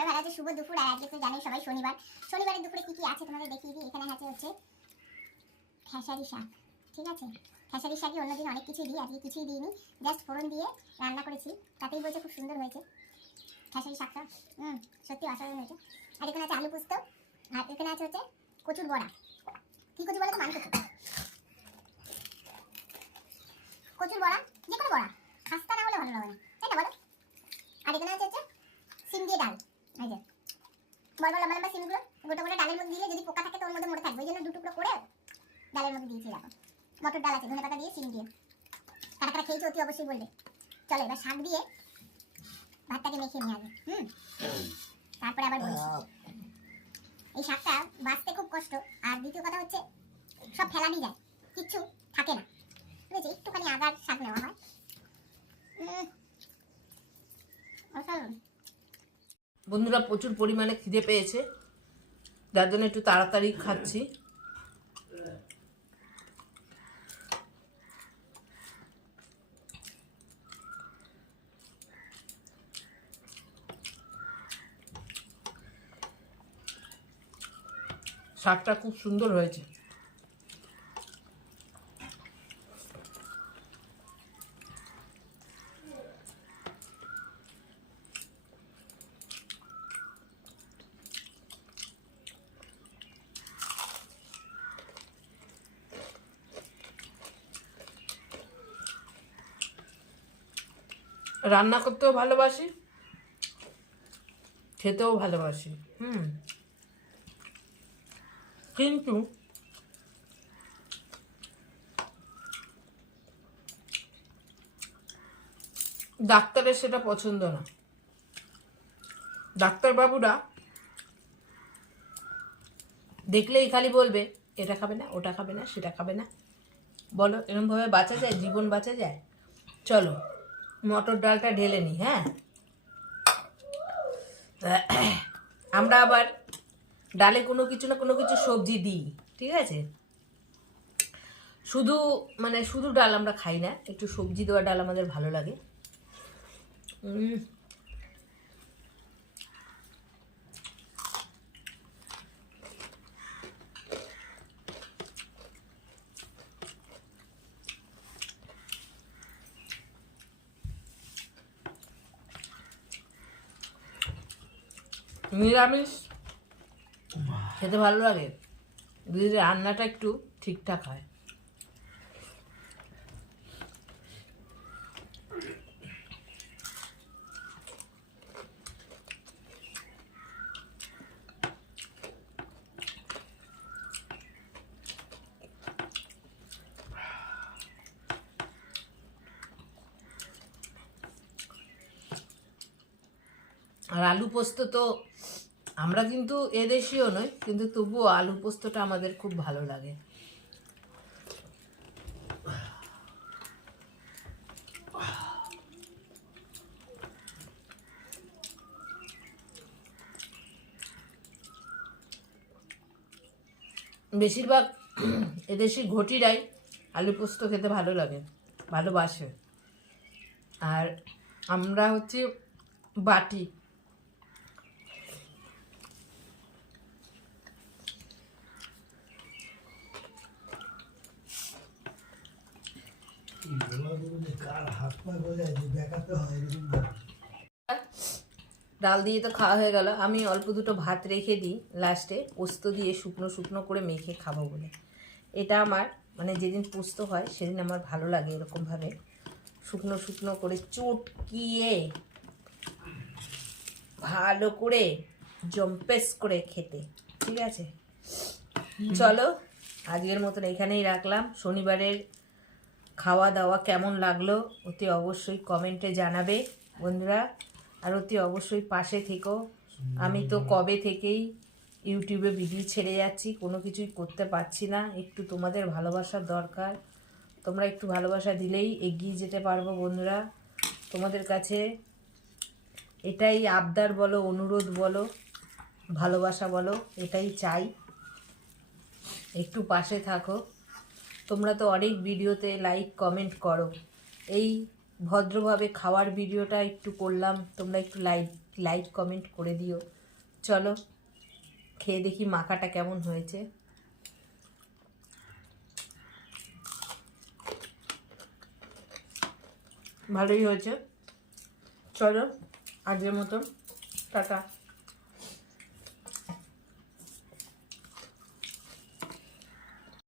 সবাই ভালো আছে? শুভ দুপুর, আর আজকে তো জানোই সবাই শনিবার। শনিবারের দুপুরে আছে তোমাদের দেখিয়ে দিই? এখানে আছে হচ্ছে খেসারি শাক, ঠিক আছে? খেসারি শাকে অন্যদিন অনেক কিছুই দিই, আজকে কিছুই দিইনি। জাস্ট ফোড়ন দিয়ে রান্না করেছি। তাতেই বলছে খুব সুন্দর হয়েছে। খেসারি শাকটা, হুম, সত্যি অসাধারণ হয়েছে। আর এখানে আছে আলু পোস্ত, আর এখানে আছে হচ্ছে কচুর বড়া। কি কচু বলো তো? কচু। কচুর বড়া, যে কোনো বড়া। খাস্তা না হলে ভালো লাগে না তাই না বলো আর এখানে আছে হচ্ছে সিম দিয়ে ডাল এই যে বড় বড় লম্বা লম্বা সিমগুলো গোটা গোটা ডালের মধ্যে দিলে যদি পোকা থাকে তো ওর মধ্যে মরে থাকবে। ওই জন্য দু টুকরো করে ডালের মধ্যে দিয়েছি দেখো। মটর ডাল আছে, ধনে পাতা দিয়ে সিম দিয়ে। কারা কারা খেয়েছো অতি অবশ্যই বলবে। চলো এবার শাক দিয়ে ভাতটাকে মেখে নিয়ে আগে, হুম? তারপরে আবার বলছি। এই শাকটা বাঁচতে খুব কষ্ট, আর দ্বিতীয় কথা হচ্ছে সব ফেলানি যায়, কিচ্ছু থাকে না। বুঝেছি একটুখানি আগার শাক নেওয়া হয়। অসাধারণ। বন্ধুরা প্রচুর পরিমাণে খিদে পেয়েছে। যার জন্য একটু তাড়াতাড়ি খাচ্ছি। শাকটা খুব সুন্দর হয়েছে। রান্না করতেও ভালোবাসি, খেতেও ভালোবাসি, হুম। কিন্তু ডাক্তারের সেটা পছন্দ না। ডাক্তারবাবুরা দেখলেই খালি বলবে, এটা খাবে না, ওটা খাবে না, সেটা খাবে না। বলো এরকমভাবে বাঁচা যায়, জীবন বাঁচা যায়? চলো মটর ডালটা ঢেলে নিই হ্যাঁ? আমরা আবার ডালে কোনো কিছু না কোনো কিছু সবজি দিই, ঠিক আছে? শুধু মানে শুধু ডাল আমরা খাই না, একটু সবজি দেওয়া ডাল আমাদের ভালো লাগে। নিরামিষ। খেতে ভালো লাগে। যদি রান্নাটা একটু ঠিকঠাক হয়। আর আলু পোস্ত তো আমরা কিন্তু এদেশীয় নই, কিন্তু তবুও আলু পোস্তটা আমাদের খুব ভালো লাগে। বেশিরভাগ এদেশি ঘটিরাই আলু পোস্ত খেতে ভালো লাগে, ভালোবাসে। আর আমরা হচ্ছে বাটি কার হাত পা গলে যে দেখাতে হয় এরকম না। ডাল দিয়ে তো খাওয়া হয়ে গেল। আমি অল্প দুটো ভাত রেখে দিই লাস্টে পোস্ত দিয়ে শুকনো শুকনো করে মেখে খাব বলে। এটা আমার মানে যেদিন পোস্ত হয় সেদিন আমার ভালো লাগে এরকমভাবে। শুকনো শুকনো করে চটকিয়ে ভালো করে জম্পেস করে খেতে। ঠিক আছে? চলো আজকের মতন এখানেই রাখলাম। শনিবারের খাওয়া দাওয়া কেমন লাগল অতি অবশ্যই কমেন্টে জানাবে বন্ধুরা। আর অতি অবশ্যই পাশে থেকো। আমি তো কবে থেকেই ইউটিউবে ভিডিও ছেড়ে যাচ্ছি, কোনো কিছুই করতে পারছি না। একটু তোমাদের ভালোবাসার দরকার। তোমরা একটু ভালোবাসা দিলেই এগিয়ে যেতে পারব বন্ধুরা। তোমাদের কাছে এটাই আবদার বলো, অনুরোধ বলো, ভালোবাসা বলো, এটাই চাই। একটু পাশে থাকো। তোমরা তো অনেক ভিডিওতে লাইক কমেন্ট করো। এই ভদ্রভাবে খাওয়ার ভিডিওটা একটু করলাম, তোমরা একটু লাইক লাইক কমেন্ট করে দিও। চলো, খেয়ে দেখি মাখাটা কেমন হয়েছে। ভালোই হয়েছে। চলো আজকের মতো, টাটা।